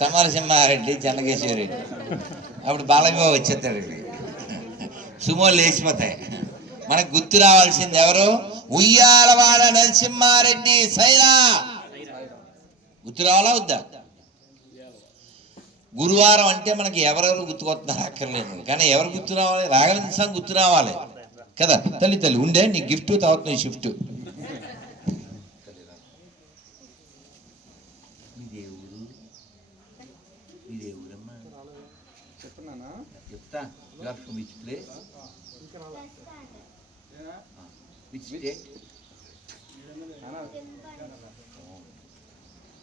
సమరసింహారెడ్డి, చెన్నకేశ్వరరెడ్డి. అప్పుడు బాలయ్య వచ్చేస్తాడండి, సుమోలు లేచిపోతాయి. మనకు గుర్తు రావాల్సింది ఎవరు? ఉయ్యాలవాడ నరసింహారెడ్డి సైరా. గుర్తు రావాలా వద్దా? గురువారం అంటే మనకి ఎవరెవరు గుర్తుకొస్తున్నారు అక్కర్లేదు, కానీ ఎవరు గుర్తు రావాలి? రాఘవేంద్ర స్వామి గుర్తు రావాలి కదా. తల్లి ఉండే నీ గిఫ్ట్, తర్వాత నీ షిఫ్ట్. చెప్తా. Which place, which state,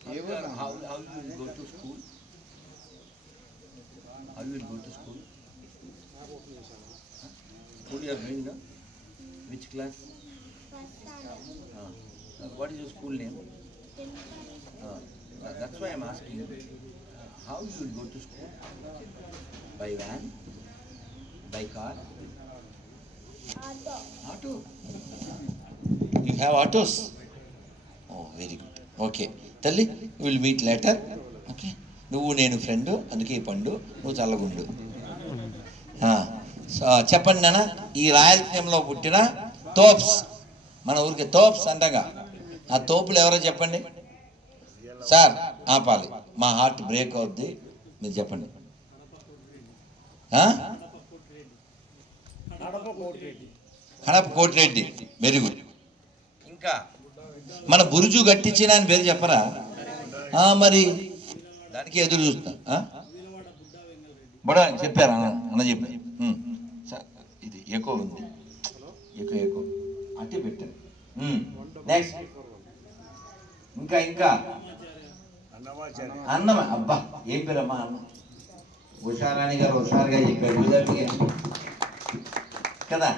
how you will go to school? How you will go to school? School you are doing now? Which class? What is your school name? That's why I am asking you. How you will go to school? By van? By car? Auto. You have autos? Oh, very good. Okay. తల్లి, will meet later. Okay, నువ్వు నేను friend, అందుకే ఈ పండు, నువ్వు చల్లగుండు. చెప్పండి నాన్న, ఈ రాయలసీమలో పుట్టిన తోప్స్, మన ఊరికి తోప్స్ అంటగా, ఆ తోపులు ఎవరో చెప్పండి సార్. ఆపాలి, మా హార్ట్ బ్రేక్ అవుద్ది, మీరు చెప్పండి. Kadapa Koti Reddy, very good. ఇంకా మన బురుజు కట్టించిన అని పేరు చెప్పరా? మరి దానికి ఎదురు చూస్తా. బడా చెప్పారా? అన్న చెప్పారు. ఇది ఎక్కువ ఉంది, ఎక్కువ అట్టి పెట్టారు. నెక్స్ట్ ఇంకా అన్నమ. అబ్బా, ఏం పేరమ్మా? అన్న ఉషారాణి గారు హుషారుగా చెప్పాడు కదా.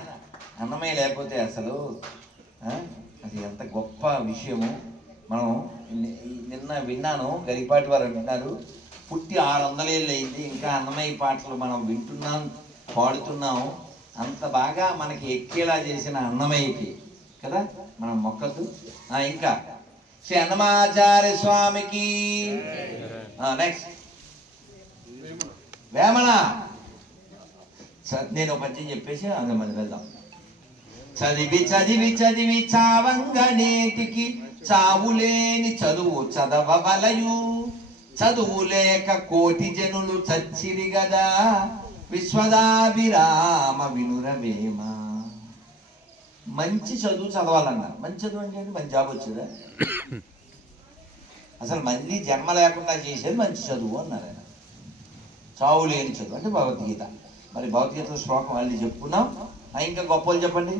అన్నమయ్య లేకపోతే అసలు అది ఎంత గొప్ప విషయము. మనం నిన్న విన్నాను, గరిపాటి వారు అంటున్నారు, పుట్టి 600 ఏళ్ళు అయింది, ఇంకా అన్నమయ్య పాటలు మనం వింటున్నాం, పాడుతున్నాము. అంత బాగా మనకి ఎక్కేలా చేసిన అన్నమయ్యకి కదా మనం మొక్కద్దు. ఇంకా శ్రీ అన్నమాచార్య స్వామికి. నెక్స్ట్ వేమన. నేను పద్యం చెప్పేసి అందులో మంది వెళ్దాం. చదివి చావంగనేటికి చావులేని చదువు చదవవలయు, చదువు లేక కోటి జనులు చచ్చిరి గదా, విశ్వదాభిరామ వినురవేమ. మంచి చదువు చదవాలన్నారు. మంచి చదువు అంటే మంచి జాబ్ వచ్చేదా? అసలు మళ్ళీ జన్మ లేకుండా చేసేది మంచి చదువు అన్నారు ఆయన. చావు లేని చదువు అంటే భగవద్గీత. మరి భగవద్గీత శ్లోకం మళ్ళీ చెప్పుకున్నాం. ఇంకా గొప్పలు చెప్పండి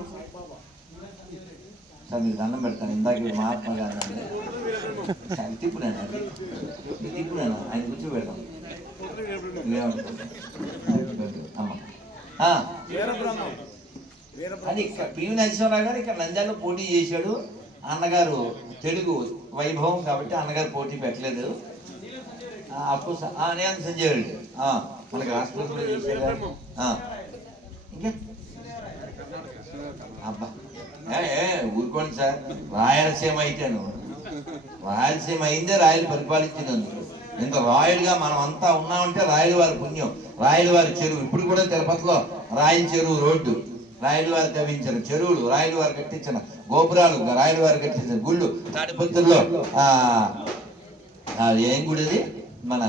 సార్. మీరు దండం పెడతాను. ఇందాక మహాత్మా గాంధీ తిప్పునేనా ఆయన కూర్చో పెడతాం. అది పివి నరసింహారావు గారు ఇక్కడ నంద్యాలలో పోటీ చేశాడు. అన్నగారు తెలుగు వైభవం కాబట్టి అన్నగారు పోటీ పెట్టలేదు. అప్పుడు నేను సంజయ్ రెడ్డి మనకి రాష్ట్రంలో చేశాడు. ఇంకా అబ్బా ఊరుకోండి సార్. రాయలసీమ అయితేను, రాయలసీమ అయిందే రాయలు పరిపాలించినందుకు. ఇంత రాయలుగా మనం అంతా ఉన్నామంటే రాయల వారి పుణ్యం. రాయల వారి చెరువు ఇప్పుడు కూడా తిరుపతిలో రాయల చెరువు రోడ్డు, రాయల వారు తవ్వించిన చెరువులు, రాయల వారు కట్టించిన గోపురాలు, రాయల వారు కట్టించిన గుళ్ళు. తాడిపత్రుల్లో ఏం గుడి అది? మన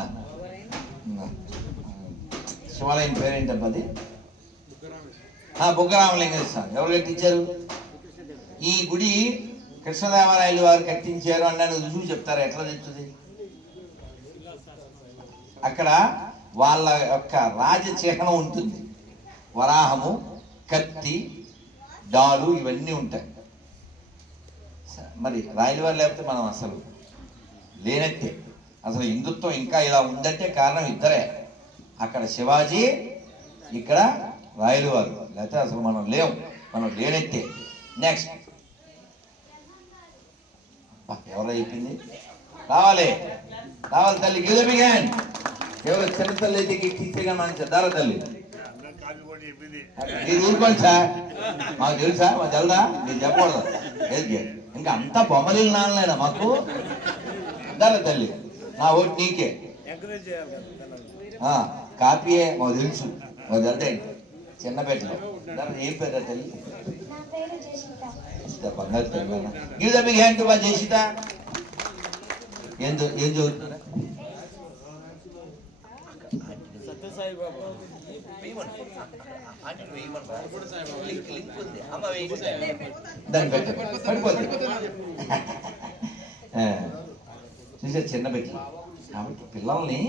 శివాలయం పేరేంటబ్బా అది? బుగ్గరామలింగేశ్వర స్వామి. ఎవరు కట్టించారు ఈ గుడి? కృష్ణదేవరాయలు వారు కట్టించారు అన్నాను. రుజువు చెప్తారు, ఎట్లా చెప్తుంది? అక్కడ వాళ్ళ యొక్క రాజచిహ్నం ఉంటుంది. వరాహము, కత్తి, డాలు ఇవన్నీ ఉంటాయి. మరి రాయల వారు లేకపోతే మనం అసలు లేనట్టే. అసలు హిందుత్వం ఇంకా ఇలా ఉందంటే కారణం ఇద్దరే, అక్కడ శివాజీ, ఇక్కడ రాయల వారు. లేకపోతే అసలు మనం లేవు, మనం లేనట్టే. నెక్స్ట్ ఎవరు అయిపోయింది? రావాలి తల్లి, గివ్ ద బిగ్ హ్యాండ్. ఎవరు చిన్న తల్లి అయితే గిట్టిగా మనం చెద్దారా తల్లి? మీరు ఊరుకోండి సార్, మాకు తెలుసా? మాకు తెలదా? మీరు చెప్పకూడదు. ఇంకా అంతా బొమ్మలు నాన్నలేనా మాకు? చెద్దారా తల్లి, నా ఓటు నీకే. కాపీయే మాకు తెలుసు, మాకు తెలుదే చిన్న పెట్టిన ఏం పేరు తల్లి బంగారు give the big hand to మా జయసిత. ఏం చదువుతున్నా దాన్ని పెట్ట పడిపోతుంది చూసా చిన్న పెట్టి. కాబట్టి పిల్లల్ని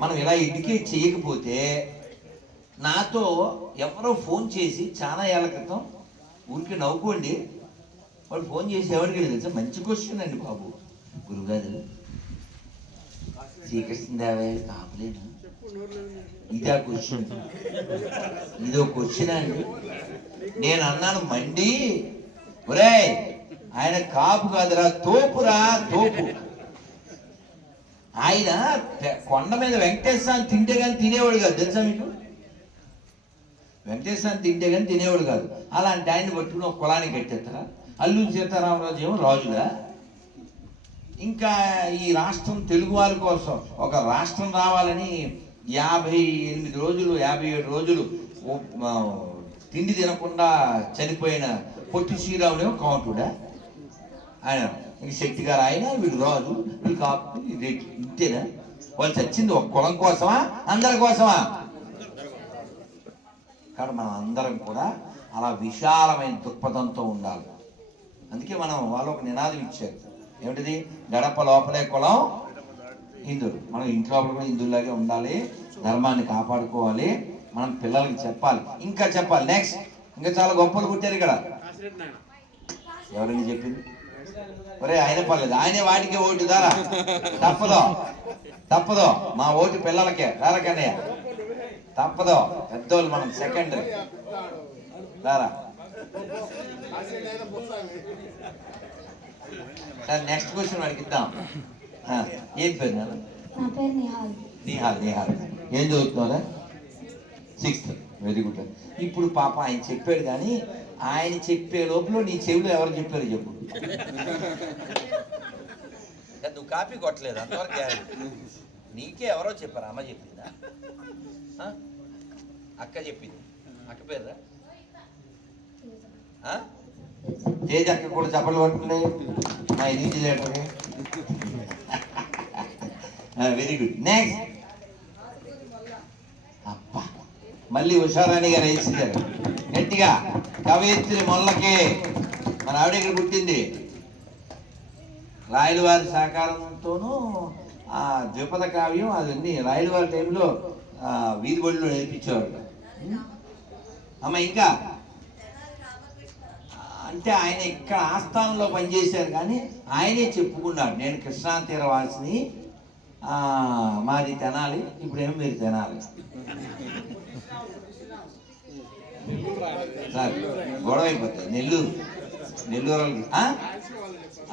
మనం ఇలా ఎడ్యుకేట్ చేయకపోతే, నాతో ఎవరో ఫోన్ చేసి చాలా ఏళ్ళ క్రితం, ఊరికి నవ్వుకోండి, వాడు ఫోన్ చేసి ఎవరికి తెలుసా, మంచి క్వశ్చన్ అండి బాబు, గురుగారు శ్రీకృష్ణదేవయ్య కాపలేను, ఇదా క్వశ్చన్, ఇదో క్వశ్చన్ అండి. నేను అన్నాను మండి, ఒరే ఆయన కాపు కాదురా, తోపురా తోపు. ఆయన కొండ మీద వెంకటేశ్వరాన్ని తింటే కానీ తినేవాడు కాదు, తెలుసా మీకు? వెంకటేశ్వరాన్ని తింటే కానీ తినేవాడు కాదు. అలాంటి ఆయన్ని పట్టుకుని ఒక కులానికి కట్టేస్తారా? అల్లూరి సీతారామరాజు ఏమో రాజులా. ఇంకా ఈ రాష్ట్రం తెలుగు వారి కోసం ఒక రాష్ట్రం రావాలని 58 రోజులు 57 రోజులు తిండి తినకుండా చనిపోయిన పొట్టి శ్రీరాముడేమో కాంటుడా. ఆయన ఇంక శక్తి గారు ఆయన, వీడు రాజు, వీళ్ళు కాపు, ఇది ఇంతేనా? వాళ్ళు చచ్చింది ఒక కులం కోసమా, అందరి కోసమా? కాబట్టి మనం అందరం కూడా అలా విశాలమైన దృక్పథంతో ఉండాలి. అందుకే వాళ్ళు ఒక నినాదం ఇచ్చారు, ఏమిటిది? గడప లోపలే కులం హిందువులు. మనం ఇంట్లో కూడా హిందువులాగే ఉండాలి, ధర్మాన్ని కాపాడుకోవాలి, మనం పిల్లలకి చెప్పాలి, ఇంకా చెప్పాలి. నెక్స్ట్ ఇంకా చాలా గొప్పలు పుట్టారు ఇక్కడ. ఎవరని చెప్పింది? ఒరే ఆయన పర్లేదు, ఆయనే వాటికే ఓటు దారా, తప్పదో మా ఓటు పిల్లలకే రారకన్నయ్య, తప్పదో. పెద్దోళ్ళు మనం సెకండరీ రారా. నెక్స్ట్ క్వశ్చన్ వాడికి ఇద్దాం. ఏం పేరు నాన్న? నిహాల్. ఏం చదువుతున్నారా? 6th. Very good. ఇప్పుడు పాప ఆయన చెప్పాడు, కానీ ఆయన చెప్పే లోపల నీ చెవిలో ఎవరు చెప్పారు చెప్పు. నువ్వు కాపీ కొట్టలేదు అంతవరకు. నీకే ఎవరో చెప్పారు, అమ్మ చెప్పిందా, అక్క చెప్పింది? అక్క పేరురా తేజ అక్క కూడా చెప్పలు పట్టుకున్నాయి మా ఇది లేటర్కి. Very good. నెక్స్ట్ అబ్బా, మళ్ళీ ఉషారాణి గారు వేసిందారు గట్టిగా. కవయిత్రి మొల్లకే, మన ఆవిడ ఇక్కడ పుట్టింది. రాయల వారి సహకారంతోనూ ఆ ద్విపద కావ్యం అదన్నీ రాయల వారి టైంలో వీధి బడిలో నేర్పించేవారు. అమ్మ ఇంకా అంటే ఆయన ఇక్కడ ఆస్థానంలో పనిచేశారు, కానీ ఆయనే చెప్పుకున్నాడు, నేను కృష్ణా తీరవాసిని, మాది తెనాలి, ఇప్పుడేమో మీరు తెనాలి. సార్ గొడవ అయిపోతుంది. నెల్లూరు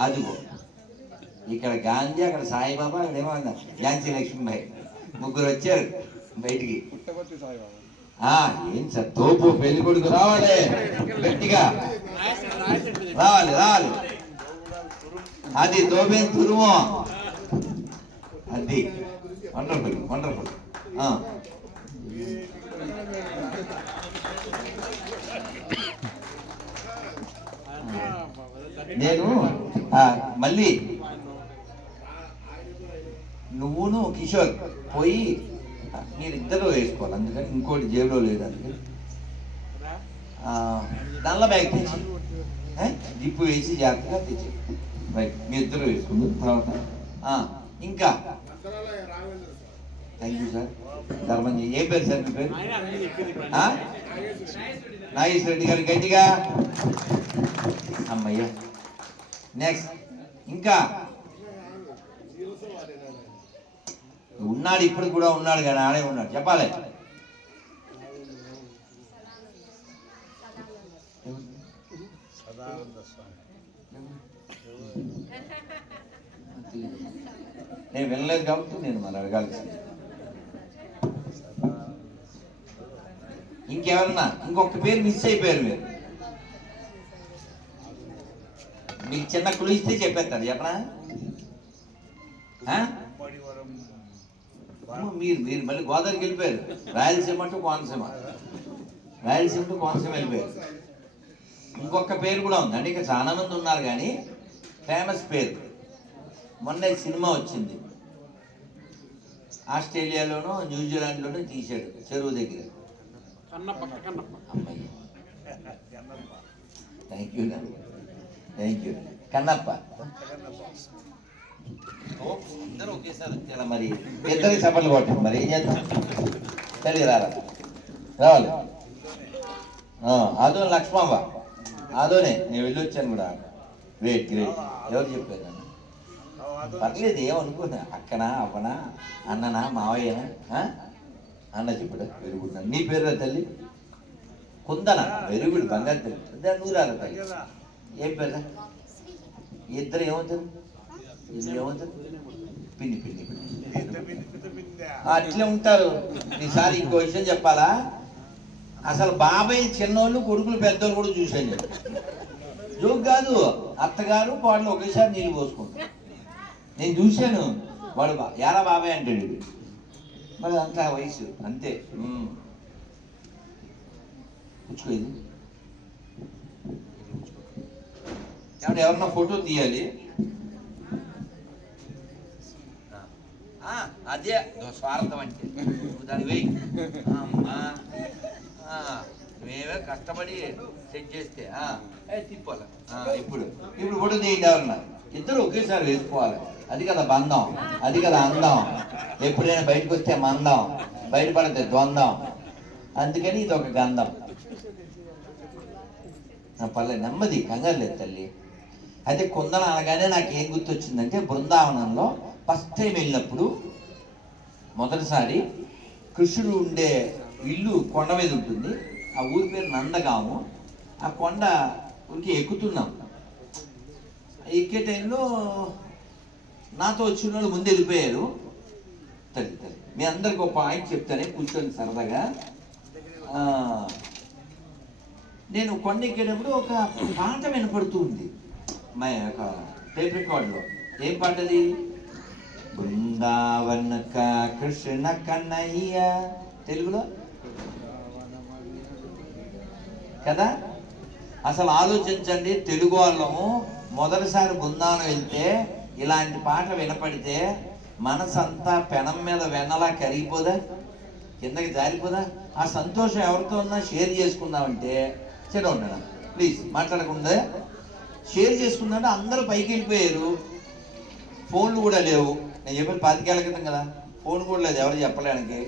అదిగో ఇక్కడ గాంధీ, అక్కడ సాయిబాబా, అక్కడ ఏమో ఝాన్సీ లక్ష్మీబాయి, ముగ్గురు వచ్చారు బయటికి. ఏం సార్ తోపు పెళ్లి కొడుకు రావాలి, గట్టిగా రావాలి. అది తోపేం తురుము, అది వండర్ఫుల్. నేను మళ్ళీ నువ్వును కిషోర్ పోయి మీరిద్దరూ వేసుకోవాలి, అందుకని ఇంకోటి జేబులో లేదు, అందుకని నల్ల బ్యాగ్ తెచ్చి జిప్పు వేసి జాగ్రత్తగా తెచ్చి రైట్ మీ ఇద్దరు వేసుకుంది. తర్వాత ఇంకా థ్యాంక్ యూ సార్. ధర్మం ఏ పేరు సార్ మీ పేరు? నాగేశ్వర రెడ్డి గారు గట్టిగా. అమ్మయ్య. నెక్స్ట్ ఇంకా ఉన్నాడు, ఇప్పుడు కూడా ఉన్నాడు, కానీ ఆడే ఉన్నాడు, చెప్పాలి. నేను వినలేదు కాబట్టి నేను మన అడగాల్సింది. ఇంకెవరన్నా ఇంకొక పేరు మిస్ అయిపోయారు మీరు. మీకు చిన్న క్లూ ఇస్తే చెప్పేస్తారు, చెప్పనా? మీరు మీరు మళ్ళీ గోదావరికి వెళ్ళిపోయారు. రాయలసీమ టు కోనసీమ, రాయలసీమ టు కోనసీమ వెళ్ళిపోయారు. ఇంకొక పేరు కూడా ఉంది అంటే, ఇక చాలా మంది ఉన్నారు కానీ ఫేమస్ పేరు. మొన్న సినిమా వచ్చింది, ఆస్ట్రేలియాలోనూ న్యూజిలాండ్లోనూ తీశాడు, చెరువు దగ్గర. అమ్మాయి థ్యాంక్ యూ కన్నప్ప. అందరూ ఒకేసారి వచ్చేలా మరి ఇద్దరికి చప్పట్లు కొట్టాం. మరి ఏం చేద్దాం, సరే రావాలి. అదో లక్ష్మవ్వ, అదోనే నేను వెళ్ళొచ్చాను కూడా. గ్రేట్ ఎవరు చెప్పారు? పర్లేదు, ఏమనుకున్నా, అక్కనా అవ్వనా అన్ననా మావయ్యనా? అన్న చెప్పాడు. వెరుగుడు. నీ పేరు తల్లి? కుందన. వెరుగుడు, బంగారు తల్లి. నూరాల తల్లి. ఏం పేరు? ఇద్దరు ఏమవుతారు? ఏమవుతారు? పిన్ని పిన్ని అట్లే ఉంటారు. ఈసారి ఇంకో విషయం చెప్పాలా, అసలు బాబాయ్ చిన్నోళ్ళు కొడుకులు పెద్దోళ్ళు కూడా చూశాను. జోక్ కాదు, అత్తగారు కోడలు ఒకేసారి నీళ్ళు పోసుకుంటారు. నేను చూశాను. వాడు యారా బాబాయ్ అంటాడు. మరి అంతా వయసు అంతే. పుచ్చుకోదు. ఎవరన్నా ఫోటో తీయాలి. అదే స్వార్థం అంటే, దాని వెయ్యి అమ్మా, మేమే కష్టపడి సెట్ చేస్తే తిప్పాలి. ఇప్పుడు ఫోటో తీయండి ఎవరన్నా. ఇద్దరు ఒకేసారి వేసుకోవాలి. అది కదా బంధం, అది కదా అందం. ఎప్పుడైనా బయటకు వస్తే మందం, బయటపడితే ద్వంద్వం. అందుకని ఇది ఒక గంధం. నా పల్లె నెమ్మది, కంగారు లేదు తల్లి. అయితే కుందన అనగానే నాకేం గుర్తొచ్చిందంటే, బృందావనంలో ఫస్ట్ టైం వెళ్ళినప్పుడు మొదటిసారి కృష్ణుడు ఉండే ఇల్లు కొండ మీద ఉంటుంది. ఆ ఊరి పేరు నందగాము. ఆ కొండ ఊరికి ఎక్కుతున్నాం. ఎక్కే టైంలో నాతో వచ్చిన వాళ్ళు ముందు వెళ్ళిపోయారు. తల్లి మీ అందరికి ఒక పాయింట్ చెప్తానే, కూర్చొని సరదాగా. నేను కొండ ఎక్కేటప్పుడు ఒక పాట వినపడుతూ ఉంది మా యొక్క టేప్ రికార్డులో. ఏం పాట అది? బృందావన కృష్ణ కన్నయ్య, తెలుగులో కదా. అసలు ఆలోచించండి, తెలుగు వాళ్ళము మొదటిసారి బృందావనం వెళ్తే ఇలాంటి పాట వినపడితే మనసంతా పెనం మీద వెన్నలా కరిగిపోదా, కిందకి జారిపోదా? ఆ సంతోషం ఎవరితో ఉన్నా షేర్ చేసుకుందామంటే, సరే ఉంటాను ప్లీజ్ మాట్లాడకుండా షేర్ చేసుకుందామంటే అందరూ పైకి వెళ్ళిపోయారు. ఫోన్లు కూడా లేవు. నేను చెప్పిన 25 ఏళ్ల క్రితం కదా, ఫోన్ కూడా లేదు ఎవరు చెప్పడానికి.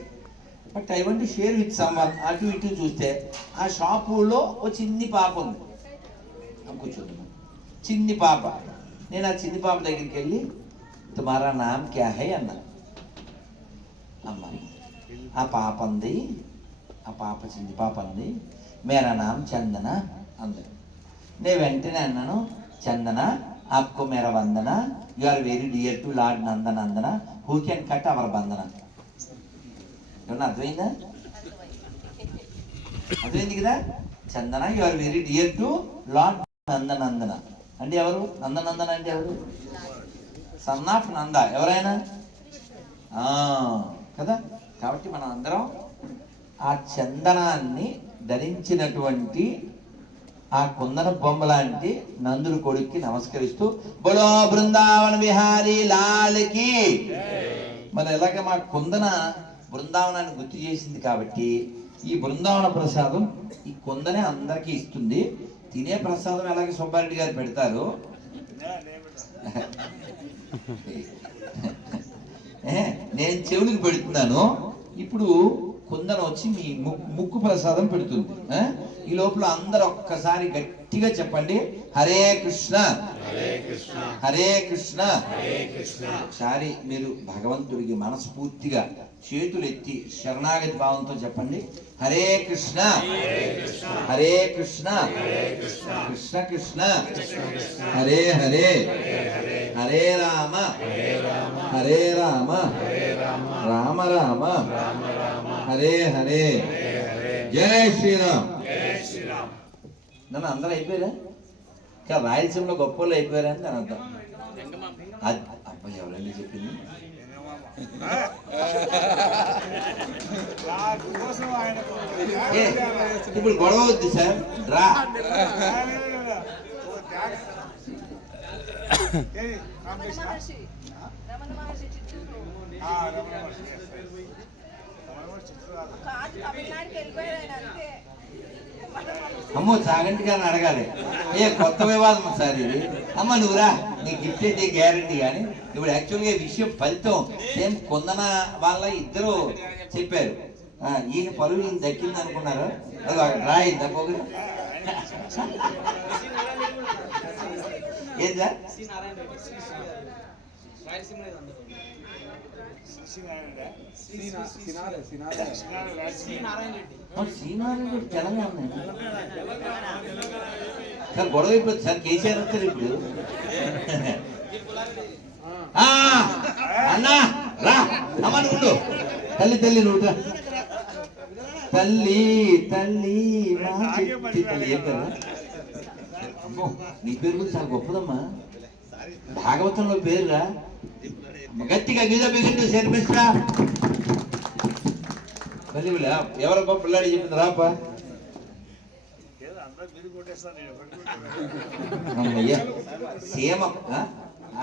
But I want to share with someone. అటు ఇటు చూస్తే ఆ షాపులో ఓ చిన్ని పాప ఉంది. కూర్చోండి, చిన్ని పాప. నేను ఆ చిన్ని పాప దగ్గరికి వెళ్ళి, తుమారా నామ్ క్యా హై అన్నా. అమ్మాయి ఆ పాప అంది, ఆ పాప చిన్ని పాప అంది, మేరా నామ్ చందన అంది. నేను వెంటనే అన్నాను, చందన ఆప్కో మేరా వందన, you are very dear to Lord Nandanandana, who can cut our bandhana. ఏమన్నా అర్థమైందా? అర్థమైంది కదా. Chandana you are very dear to Lord Nandanandana అంటే ఎవరు? నందనందన అంటే ఎవరు? Son of Nanda. ఎవరైనా కదా. కాబట్టి మనం అందరం ఆ చందనాన్ని ధరించినటువంటి ఆ కుందన బొమ్మ లాంటి నందుడు కొడుక్కి నమస్కరిస్తూ బోలో బృందావన విహారీ లాల్కి. మరి ఎలాగ మా కుందన బృందావనాన్ని గుర్తు చేసింది కాబట్టి ఈ బృందావన ప్రసాదం ఈ కుందనే అందరికీ ఇస్తుంది. తినే ప్రసాదం ఎలాగే సుబ్బారెడ్డి గారు పెడతారు. నేను చెవులకు పెడుతున్నాను. ఇప్పుడు కుందన వచ్చి మీ ముక్కు ప్రసాదం పెడుతుంది. ఈ లోపల అందరూ ఒక్కసారి గట్టిగా చెప్పండి, హరే కృష్ణ హరే కృష్ణ. ఒకసారి మీరు భగవంతుడికి మనస్ఫూర్తిగా చేతులు ఎత్తి శరణాగతి భావంతో చెప్పండి, హరే కృష్ణ హరే కృష్ణ కృష్ణ కృష్ణ హరే హరే హరే రామ హరే రామ రామ రామ హరే హరే జై శ్రీరామ్. నన్ను అందరూ అయిపోయారా? ఇంకా రాయలసీమలో గొప్ప వాళ్ళు అయిపోయారా అని దాని అర్థం. అబ్బాయి ఎవరండి చెప్పింది? ఇప్పుడు గొడవ వద్దు సార్, రా. అమ్మో చాగంటి గారిని అడగాలి. కొత్త వివాదం సార్ ఇది. అమ్మ నువ్వురా, నీ గిఫ్ట్ అయితే గ్యారంటీ. కానీ ఇప్పుడు యాక్చువల్గా విషయం ఫలితం సేమ్ కొందన వాళ్ళ ఇద్దరు చెప్పారు. ఈయన పరువు ఈయన దక్కింది అనుకున్నారు. అది అక్కడ రాయింది తప్పదు. ఏం సార్? శ్రీనారాయణ రెడ్డి తెలంగాణ సార్. గొడవ అయిపోతుంది సార్. కేసీఆర్ వస్తారు ఇప్పుడు. అన్నా రా, అమ్మ నువ్వు తల్లి తల్లి నువ్వు తల్లి తల్లి తల్లి ఏం పేరు? అమ్మో నీ పేరు కూడా చాలా గొప్పదమ్మా. భాగవతంలో పేరురా. గట్టిగా గీత బిగింది శర్మిస్తా. మళ్ళీ ఎవరబ్బా పిల్లాడి చెప్పింది రాపా. అమ్మయ్యా సీమ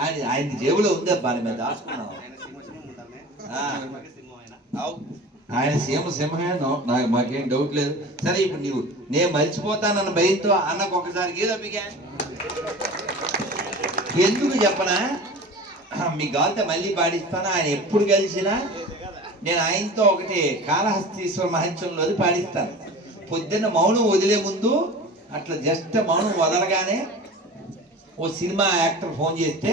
ఆయన జేబులో ఉందబ్బా, మేము దాచుకున్నాం. ఆయన సింహేనో నాకు మాకేం డౌట్ లేదు. సరే ఇప్పుడు నీవు నేను మర్చిపోతానన్న భయంతో అన్నకు ఒకసారి గీత బిగా. ఎందుకు చెప్పనా, మీ గాలితో మళ్ళీ పాడిస్తాను. ఆయన ఎప్పుడు కలిసినా నేను ఆయనతో ఒకటి కాళహస్తీశ్వర మహత్యంలోది పాడిస్తాను. పొద్దున్న మౌనం వదిలే ముందు అట్లా జస్ట్ మౌనం వదలగానే ఓ సినిమా యాక్టర్ ఫోన్ చేస్తే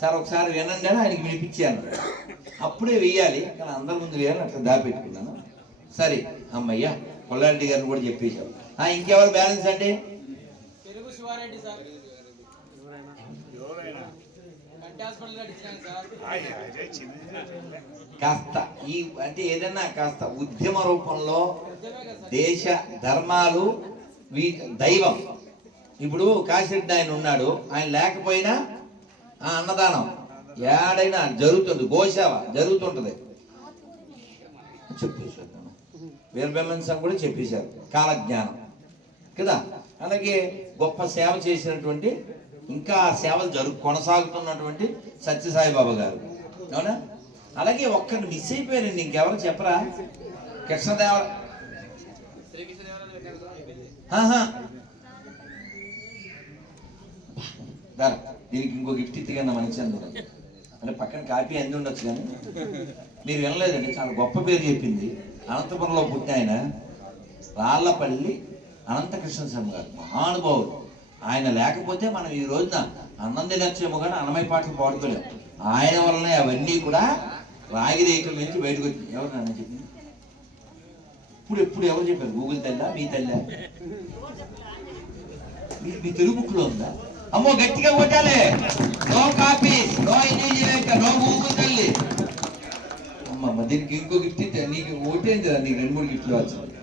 సార్ ఒకసారి వినండి అని ఆయనకి వినిపించాను. అప్పుడే వెయ్యాలి, కానీ అందరి ముందు వేయాలి. అట్లా దాపెట్టుకున్నాను. సరే అమ్మయ్యా కొల్లారెడ్డి గారిని కూడా చెప్పేశావు. ఇంకెవరు బ్యాలెన్స్ అండి? కాస్త ఈ అంటే ఏదైనా కాస్త ఉద్యమ రూపంలో దేశ ధర్మాలు దైవం. ఇప్పుడు కాశీరెడ్డి ఆయన ఉన్నాడు, ఆయన లేకపోయినా అన్నదానం ఏడైనా జరుగుతుంది, గోసేవ జరుగుతుంటది చెప్పేశారు. వీరబ్రహ్మణ్యం కూడా చెప్పేశారు కాలజ్ఞానం కదా. అలాగే గొప్ప సేవ చేసినటువంటి ఇంకా సేవలు కొనసాగుతున్నటువంటి సత్యసాయిబాబా గారు, అవునా? అలాగే ఒక్కటి మిస్ అయిపోయారండి, ఇంకెవరు చెప్పరా? కృష్ణదేవ దీనికి ఇంకో గిఫ్ట్ ఇత్తిగా మంచి అందులో అంటే పక్కన కాపీ అంది ఉండొచ్చు, కానీ మీరు వినలేదండి. చాలా గొప్ప పేరు చెప్పింది. అనంతపురంలో పుట్టిన ఆయన రాళ్లపల్లి అనంతకృష్ణ శర్మ గారు, మహానుభావుడు. ఆయన లేకపోతే మనం ఈ రోజున అన్నం తినచ్చేమో కానీ అన్నమయ్య పాటలు పాడుకోలేము. ఆయన వల్లనే అవన్నీ కూడా రాగి రేకుల నుంచి బయటకు వచ్చింది. ఎవరు నాన్న చెప్పింది? ఎప్పుడు ఎవరు చెప్పారు? గూగుల్ తెల్లా, మీ తెల్లా? మీ తెలుగు బుక్లో ఉందా? అమ్మో గట్టిగా కొట్టాలి. No copy, no invigilator, no Google తల్లి. అమ్మ దీనికి ఇంకో గిఫ్ట్ ఇస్తే నీకు ఓటేంది కదా, నీకు 2-3 గిఫ్ట్లు వచ్చింది.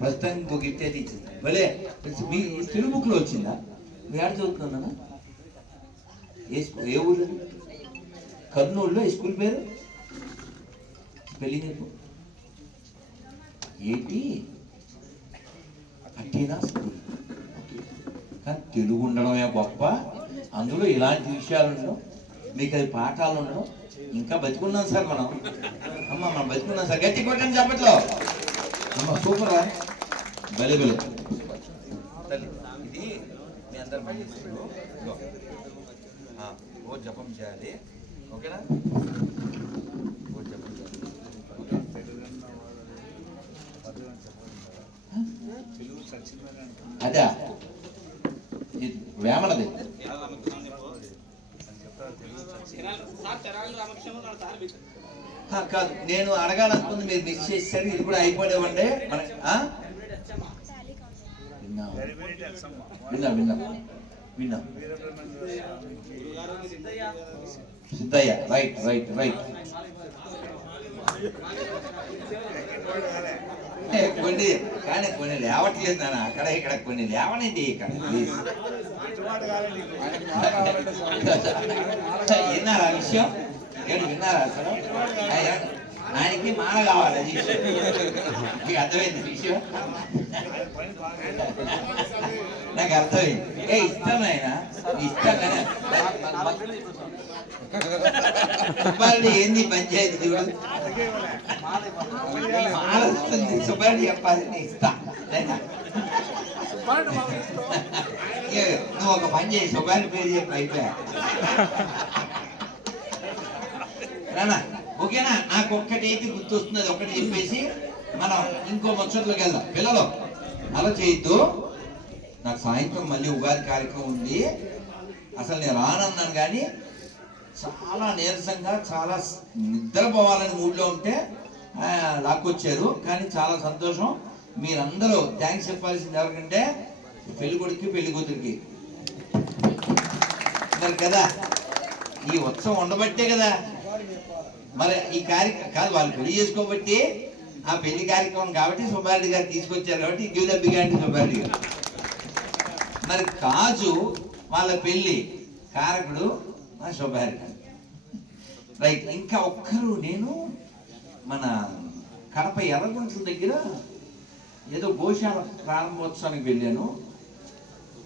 ప్రస్తుతానికి ఇంకో గిఫ్ట్ అయితే ఇచ్చింది. భలే మీ తెలుగు బుక్లో వచ్చిందా? మీ ఆడ చదువుతున్నానా? ఏ ఊళ్ళో? కర్నూలులో. ఈ స్కూల్ పేరు స్పెల్లింగ్ చెప్పు. ఏంటి అట్టినా స్కూల్. కానీ తెలుగు ఉండడమే గొప్ప, అందులో ఇలాంటి విషయాలు ఉండడం, మీకు అది పాఠాలు ఉండడం. ఇంకా బతుకున్నాం సార్ మనం. అమ్మ మనం బతుకున్నాం సార్. గట్టి కొట్టండి చెప్పట్లో. అమ్మ సూపరా, బలి బలి. ఇది మీ అందరు ఓ జపం చేయాలి, ఓకేనా? ఓ జపం చేయాలి. అదే వేమనది కాదు. నేను అడగాలనుకుంది మీరు మిస్ చేశారు. ఇది కూడా అయిపోలేవండి మన. విన్నా సిద్ధయ్య. Right right right. కొన్ని కానీ కొన్ని లేవట్లేదు నాన్న. అక్కడ ఇక్కడ కొన్ని లేవనండి. ఇక్కడ విన్నారా విషయం? ఏంటి విన్నారా అసలు? ఆయనకి మాల కావాలి మీకు అర్థమైంది విషయం? నాకు అర్థమైంది. ఇష్టం ఆయన ఇష్టం కానీ సుబ్బారెడ్డి ఏంది పంచాయతీ చూడు, మాల వస్తుంది సుబ్బారెడ్డి చెప్పాలి నేను ఇస్తా. నువ్వు ఒక పని చేయి, సుబ్బారెడ్డి పేరు చెప్పి అయిపోయా. రానా ఓకేనా? నాకు ఒక్కటైతే గుర్తొస్తుంది, అది ఒకటి చెప్పేసి మనం ఇంకో ముచ్చట్లోకి వెళ్దాం. పిల్లలు అలా చేయొద్దు, నాకు సాయంత్రం మళ్ళీ ఉగాది కార్యక్రమం ఉంది. అసలు నేను రానన్నాను కానీ చాలా నీరసంగా చాలా నిద్రపోవాలని మూడ్లో ఉంటే లాక్కొచ్చారు. కానీ చాలా సంతోషం. మీరందరూ థ్యాంక్స్ చెప్పాల్సింది ఎవరికంటే పెళ్లి కొడుకు పెళ్లి కూతురికి మరి కదా. ఈ ఉత్సవం ఉండబట్టే కదా మరి ఈ కార్యక్రమం కాదు, వాళ్ళు పెళ్లి చేసుకోబట్టి ఆ పెళ్లి కార్యక్రమం కాబట్టి సుబ్బారెడ్డి గారు తీసుకొచ్చారు కాబట్టి give the big hand Subbareddy గారు. మరి కాజు వాళ్ళ పెళ్లి కారకుడు సుబ్బారెడ్డి గారు. రైట్. ఇంకా ఒక్కరు, నేను మన కడప ఎర్రగుంట్ల దగ్గర ఏదో గోశాల ప్రారంభోత్సవానికి వెళ్ళాను.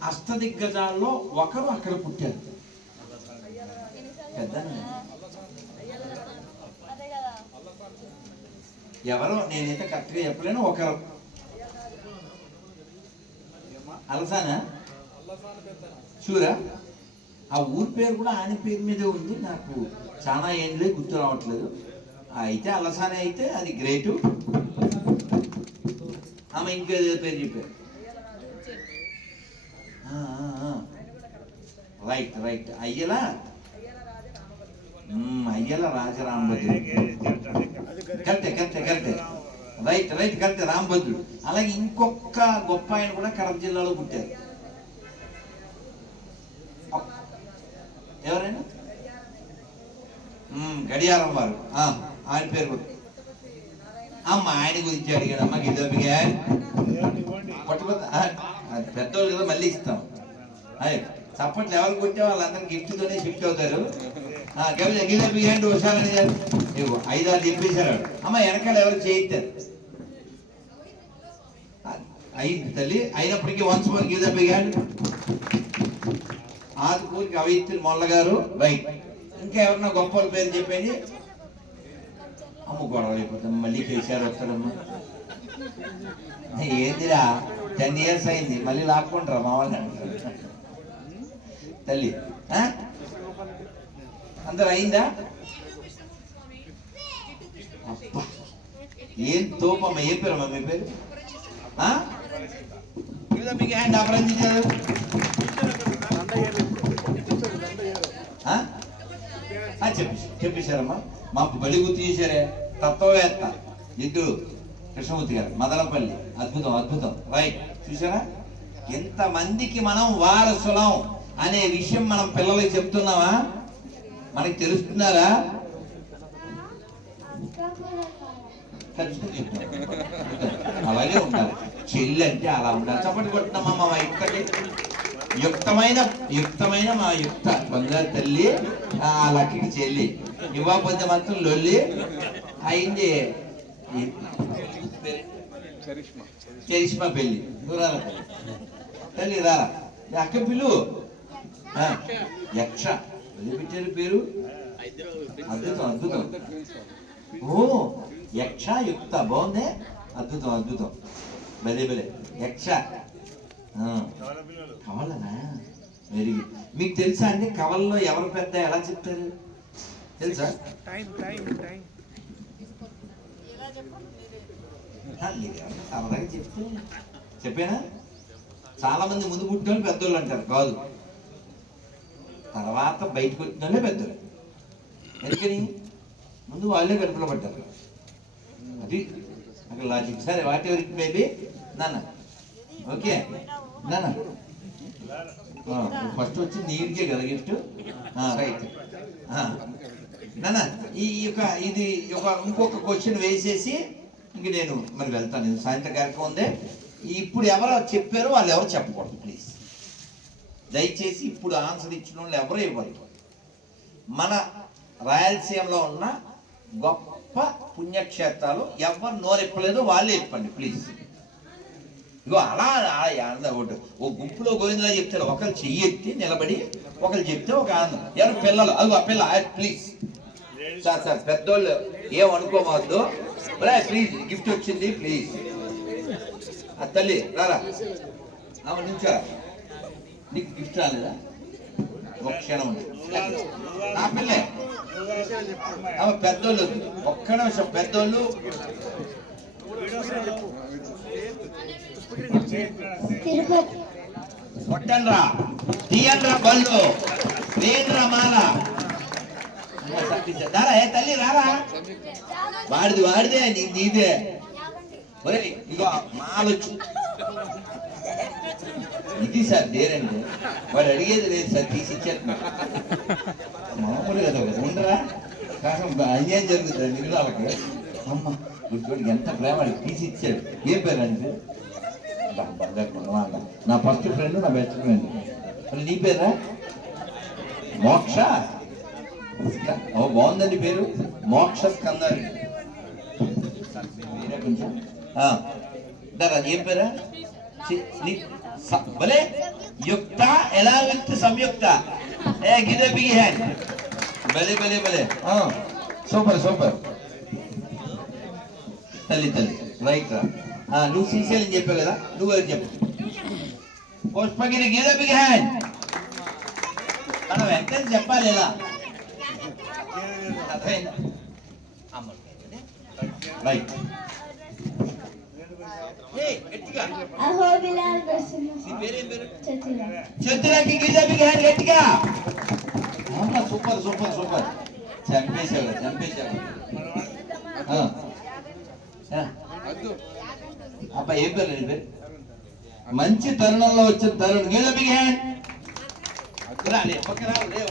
అష్టదిగ్గజాల్లో ఒకరు అక్కడ పుట్టారు. పెద్ద ఎవరో నేనైతే కరెక్ట్గా చెప్పలేను. ఒకరు అలసానా చూరా, ఆ ఊరి పేరు కూడా ఆయన పేరు మీదే ఉంది. నాకు చాలా ఏండ్లే గుర్తు రావట్లేదు. అయితే అలసానే అయితే అది గ్రేటు. ఆమె ఇంకేదో పేరు చెప్పారు. Right right. అయ్యల రాజరాంబద్రుడు. కరెక్టే కరెక్టే కరెక్టే. రైట్ రైట్ కరెక్టే, రాంభద్రుడు. అలాగే ఇంకొక గొప్ప ఆయన కూడా కడప జిల్లాలో పుట్టారు. ఎవరైనా గడియారం వారు, ఆయన పేరు కూడా అమ్మ. ఆయన గురించి అడిగాడమ్మా గిద్దోపిగా పట్టుకోత పెద్దోళ్ళు కదా, మళ్ళీ ఇస్తాం. అదే చప్పట్లు ఎవరు కొట్టే వాళ్ళందరూ గిఫ్ట్తోనే షిఫ్ట్ అవుతారు. గిద్దోపిగా అంటే ఒకసారి 5-6 చెప్పేశారు. అమ్మ వెనకాల ఎవరు చేయిస్తారు అయింది తల్లి. అయినప్పటికీ వన్స్ మోర్ గిద్దోపిగా ఆదిపూరికి అవిత్రి మొల్ల గారు. రైట్. ఇంకా ఎవరన్నా గొప్ప పేరు చెప్పేది. అమ్మ గొడవ అయిపోతాం, మళ్ళీ కేసీఆర్ వస్తాడమ్మా. ఏందిరా 10 years అయింది, మళ్ళీ లాక్కుంటారా మా వాళ్ళని తల్లి. అందరు అయిందా? అబ్బా ఏం తోపమ్మ. ఏం పేరమ్మా మీ పేరు? మీకు హ్యాండ్ అపరంజించారు. చెప్పేశారమ్మా. మాకు బలి గుర్తు చేశారే. తత్వవేత్త ఇటు కృష్ణమూర్తి గారు, మదనపల్లి. అద్భుతం అద్భుతం. రైట్. చూసారా ఎంతమందికి మనం వారసులం అనే విషయం మనం పిల్లలకి చెప్తున్నావా? మనకి తెలుస్తున్నారా? అలాగే ఉండాలి. చెల్లి అంటే అలా ఉండాలి. చప్పటి కొట్టినమ్మా మా ఇక్కడి యుక్తమైన మా యుక్త బంగారు తల్లి, ఆ లక్కకి చెల్లి. ఇవ్వకపోతే మాత్రం లొల్లి అయింది. చరిష్మా పెళ్ళి. దూరాల తల్లి రారా అక్క పిల్లు. యక్ష పెట్టారు పేరు. అద్భుతం అద్భుతం. ఓ యక్ష యుక్త బాగుందే. అద్భుతం అద్భుతం. భలే భలే. యక్ష కవలనా? Very good. మీకు తెలుసా అండి కవల్లో ఎవరు పెద్ద ఎలా చెప్తారు తెలుసా? సరదాగా చెప్తే చెప్పానా? చాలా మంది ముందు పుట్టిన వాళ్ళు పెద్దోళ్ళు అంటారు. కాదు, తర్వాత బయటకు వచ్చిన వాళ్ళే పెద్దోళ్ళు. ఎందుకని? ముందు వాళ్ళే కడుపులో పడ్డారు. అది అక్కడ లాజిక్. సరే వాట్ ఎవర్ ఇట్ మేబీ నాన్న. ఓకే నాన్న, ఫస్ట్ వచ్చి నీటికే కదా గిఫ్ట్. రైట్ నాన్న. ఇది ఇంకొక క్వశ్చన్ వేసేసి ఇంక నేను మరి వెళ్తాను. నేను సాయంత్రం కార్యక్రమం ఉంది. ఇప్పుడు ఎవరో చెప్పారో వాళ్ళు ఎవరు చెప్పకూడదు ప్లీజ్. దయచేసి ఇప్పుడు ఆన్సర్ ఇచ్చిన వాళ్ళు ఎవరో ఇవ్వాలి. మన రాయలసీమలో ఉన్న గొప్ప పుణ్యక్షేత్రాలు ఎవరు నోరెప్పలేదు వాళ్ళే చెప్పండి ప్లీజ్. ఇగో అలా ఒకటి ఓ గుంపులో గోవిందలా చెప్తారు, ఒకరు చెయ్యి ఎత్తి నిలబడి ఒకరు చెప్తే ఒక ఆనందం. ఎవరు పిల్లలు అదిగో ఆ పిల్ల ప్లీజ్ సార్ సార్ పెద్దోళ్ళు ఏమనుకోవద్దు ప్లీజ్ గిఫ్ట్ వచ్చింది ప్లీజ్. ఆ తల్లి రారా నుంచా, నీకు గిఫ్ట్ రాలేదా? ఒక క్షణం నా పిల్లే పెద్దోళ్ళు ఒక్క నిమిషం పెద్దోళ్ళు కొట్టండ్రా తీయండ్రా బళ్ళు వేయండ్రా మాల దారా ఏ తల్లి రారా వాడిదే నీదే ఒరే ఇగో మాలొచ్చు ఇది సార్ లేరండి వాడు అడిగేది లేదు సార్ తీసిచ్చారు మామూలు కదా ఉండరా కాసం అన్యాయం జరుగుతుంది నిధులు వాళ్ళకి. అమ్మ గుర్తుడికి ఎంత ప్రేమ తీసిచ్చాడు. ఏం పేరు అంటే నా ఫస్ట్ ఫ్రెండ్ నా బెస్ట్ ఫ్రెండ్. మరి నీ పేరా? మోక్ష. బాగుందండి పేరు మోక్ష స్కందారి. మీరే కొంచెం ఏం పేరా? భలే యుక్త ఎలా విత్ సంయుక్త ఏ గిదే బిగి హ్యాండ్. భలే భలే భలే సూపర్ సూపర్. తల్లి తల్లి రైట్ రా. నువ్వు శ్రీశైలం చెప్పావు కదా, నువ్వు ఎవరు చెప్పు. పుష్పగిరి గిదే బిగి హ్యాండ్. మనం ఎంత చెప్పాలి ఇలా రైట్. చతురాకి గట్టిగా. Super super super. చంపేశావు చంపేశావు. అబ్బా ఏం పేరు నీ పేరు? మంచి తరుణంలో వచ్చిన తరుణ్ గీత బిగ్ హ్యాండ్.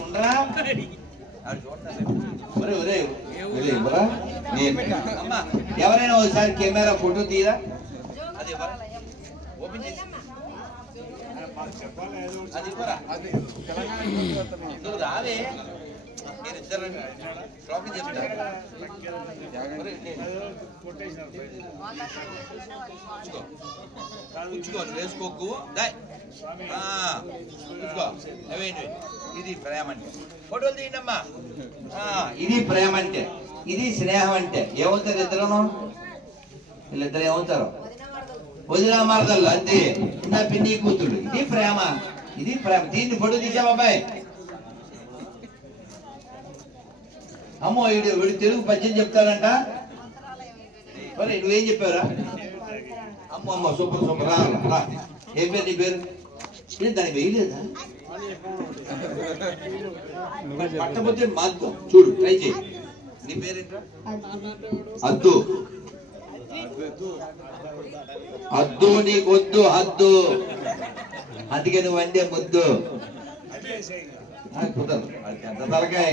ఉండరా ఎవరైనా ఒకసారి కెమెరా ఫోటో తీయరా? అది ఓపెన్ చేసి అది రావే మీరిద్దరు షాపింగ్ చెప్తారు. వేసుకోకు ఇది ప్రేమ అంటే. ఫోటోలు తీయండమ్మా. ఇది ప్రేమ అంటే, ఇది స్నేహం అంటే. ఏమవుతారు ఇద్దరును? వీళ్ళిద్దరు ఏమవుతారు? వదిన మరదళ్ళు అంతే, నా పిన్ని కూతురు. ఇది ప్రేమ, ఇది ప్రేమ. దీన్ని ఫోటో తీసా బాబాయ్. అమ్మో వీడు తెలుగు పద్యం చెప్తాడంట. మరి నువ్వేం చెప్పావురా? అమ్మ అమ్మ సూపర్ సూపర్. రా ఏం పేరు నీ పేరు? దానికి వేయలేదా? పట్టపోతే మాకు చూడు ట్రై చేయి. నీ పేరేంట్రా? అద్దు. అద్దు నీకు వద్దు హద్దు, అందుకే నువ్వు వండే ముద్దు. తలకాయ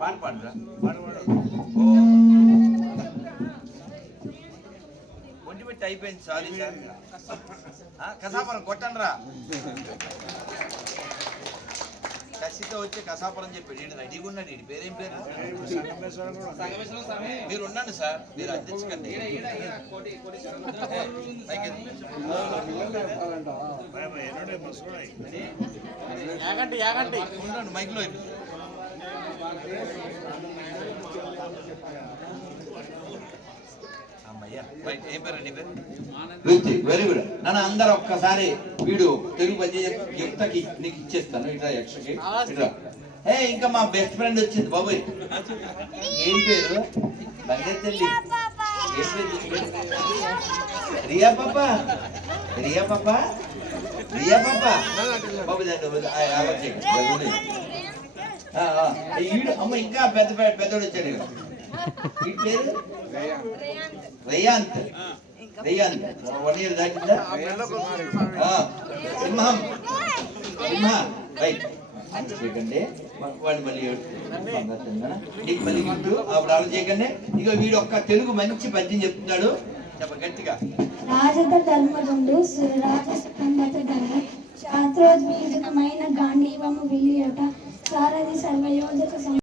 పాట పాడరా. ఒంటి పెట్టి అయిపోయింది. Sorry sir. కసాపురం కొట్టండ్రా. కసితో వచ్చి కసాపురం చెప్పాడు. వీడు రెడీగా ఉన్నాడు. వీడి పేరేం పేరు? మీరు ఉండండి సార్, మీరు అందించకండి. ఉండండి మైక్లో. Very good. నన్ను అందరు ఒక్కసారి వీడు తెలుగు పద్యం యుక్తకి నీకు ఇచ్చేస్తాను. ఇట్లా యక్షకి ఇట్లా. ఇంకా మా బెస్ట్ ఫ్రెండ్ వచ్చింది బాబోయ్. ఏం పేరు? బంగెత్తల్లి. రియా పాప. రియా పాప. రియా పాప బాబు ఈడు. అమ్మ ఇంకా పెద్దోడు వచ్చాడు. ఈ పేరు రేయాంత్. రేయాంత్ 1 year దాటిందా? సింహం. సింహ రైట్. చేయకండి వాడు మళ్ళీ నీకు మళ్ళీ గిట్టు అప్పుడు అలా చేయకండి. ఇక వీడు ఒక్క తెలుగు మంచి పద్యం చెప్తున్నాడు. చెప్ప గట్టిగా. రాజత ధర్మదుండు శ్రీరాజ శాస్త్రోద్వీజకమైన గాంధీవము విలియట సారథి సర్వయోజక